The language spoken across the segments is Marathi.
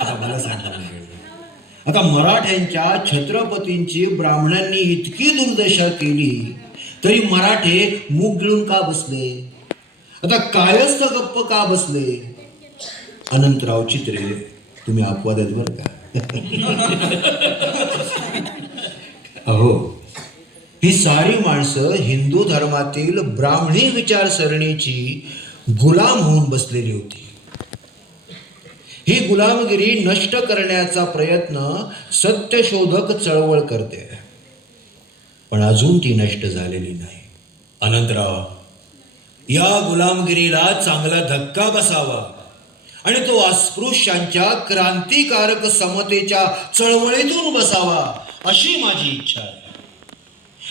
आता मला सांगा मंडळी, आता मराठ्यांच्या छत्रपतींची ब्राह्मणांनी इतकी दुर्दशा केली तरी मराठे मूग गिळून का बसले? आता कायस्थ गप्प का बसले? अनंतराव चित्रे, तुम्ही अपवाद आहेत बरं का. अहो, ही सारी माणसं हिंदू धर्मातील ब्राह्मणी विचारसरणीची गुलाम होऊन बसलेली होती. ही गुलामगिरी नष्ट करण्याचा प्रयत्न सत्यशोधक चळवळ करते, पण अजून ती नष्ट झालेली नाही. अनंतराव, या गुलामगिरीला चांगला धक्का बसावा आणि तो अस्पृश्यांच्या क्रांतिकारक समतेच्या चळवळीतून बसावा अशी माझी इच्छा आहे.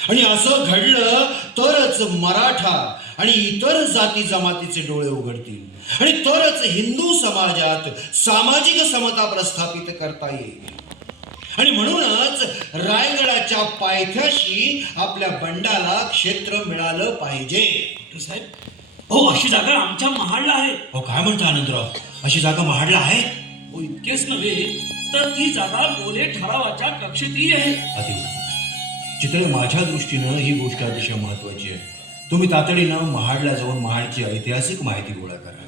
आणि असं घडलं तरच मराठा आणि इतर जाती जमातीचे डोळे उघडतील आणि तरच हिंदू समाजात सामाजिक समता प्रस्थापित करता येईल. आणि म्हणूनच रायगडाच्या पायथ्याशी आपल्या बंडाला क्षेत्र मिळालं पाहिजे. साहेब, हो, अशी जागा आमच्या महाडला आहे. हो, काय म्हणता अनंतराव, अशी जागा महाडला आहे? हो, इतकेच नव्हे तर ती जागा बोले ठरावाच्या कक्षेतही आहे. अति चित्र, माझ्या दृष्टीनं ही गोष्ट अतिशय महत्वाची आहे. तुम्ही तातडीनं महाडला जाऊन महाडची ऐतिहासिक माहिती गोळा करा.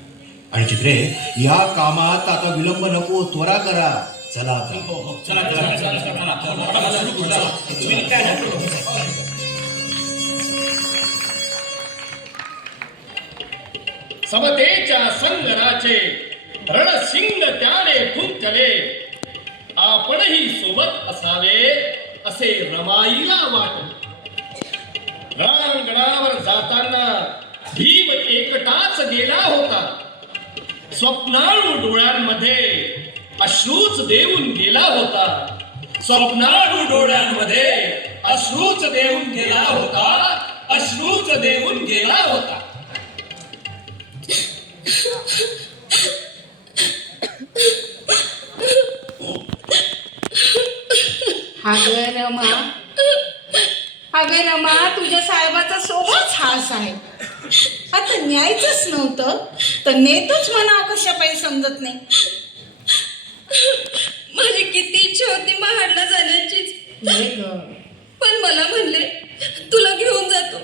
आणि चित्रे, या कामात आता विलंब नको, त्वरा करा. चला आता. हो हो, चला चला चला चला सुरू करू, चला. समतेच्या संगराचे रणसिंग त्याने फुंकले, आपणही सोबत असावे असे रमाईला वाटले. रणांगणावर जाताना भीम एकटाच गेला होता. स्वप्नाळू डोळ्यांमध्ये अश्रूच देऊन गेला होता. स्वप्नाळू डोळ्यांमध्ये अश्रूच देऊन गेला होता. अश्रूच देऊन गेला होता. अगं रमा, तुझ्या साहेबाचा सोबाच हास आहे. आता न्यायचंच नव्हतं तर नेतोच म्हणा, कशा पाहिजे समजत नाही. माझी किती इच्छा होती महाडला जाण्याचीच, पण मला म्हणले तुला घेऊन जातो.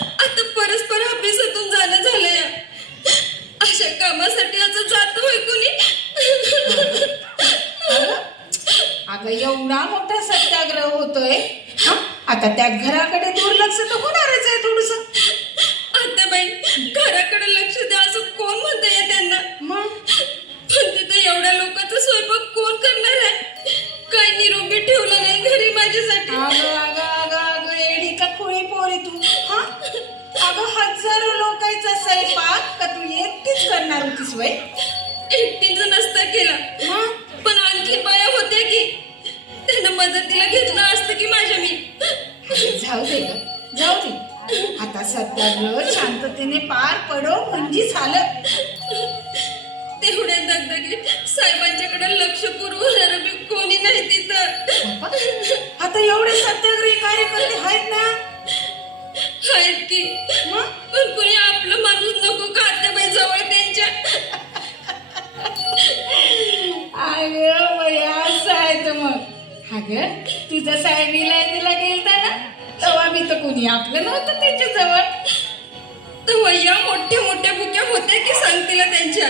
आता परस्पर अभ्यासातून जाणं झालंय. अशा कामासाठी आता जातो होय कोणी? अगं, एवढा मोठा सत्याग्रह होतोय, आता त्या घराकडे दुर्लक्ष तर होणारच आहे थोडस. आता बाई, घराकडे लक्ष द्या असं कोण म्हणतंय त्यांना? मग पण तिथं एवढ्या लोकांचा स्वयंपाक कोण करणार आहे? काही निरोगी ठेवलं नाही घरी माझ्यासाठी. अगं अगं अगं अगं एडी का खोळी पोरी तू. हा, अगं, हजारो लोकांचा स्वयंपाक का तू एकटीच करणार होतीस वय? एकटीच नसता केला, पण आणखी बाया होत्या की त्यांना मदतीला घेतलं असतं की माझ्या मी. जाऊ दे ग, जाऊ दे. आता सत्याग्रह शांततेने पार पडो म्हणजे झालं. तेवढ्या दगदगीत साहेबांच्याकडे लक्ष पुरवणार मी कोणी नाही तिथं. आता एवढे सत्याग्रही कार्यकर्ते आहेत ना. आहेत की, पण कोणी आपलं माणूस नको का आत्याबाई जवळ त्यांच्या? अगं बया, असं आहे तर मग. अगं, तुझा साहेब इलायला गेलता ना, तेव्हा मी तर कोणी आपलं नव्हतं त्यांच्या जवळ. तेव्हा या मोठ्या मोठ्या बुक्या होत्या की सांगतीला त्यांच्या.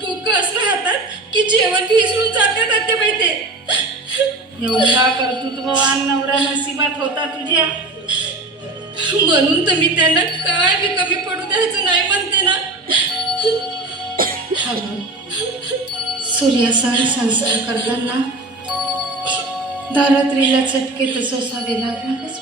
बुक असलं हातात की जेवण विसरून जातात आत्याबाई ते. एवढा कर्तृत्ववान नवरा नशिबात होता तुझ्या. म्हणून तर मी त्यांना काय बी कमी पडू द्यायचं नाही म्हणते ना. सूर्यासह संसार करताना दारात्रीला चटके तर सोसावे लागणारच.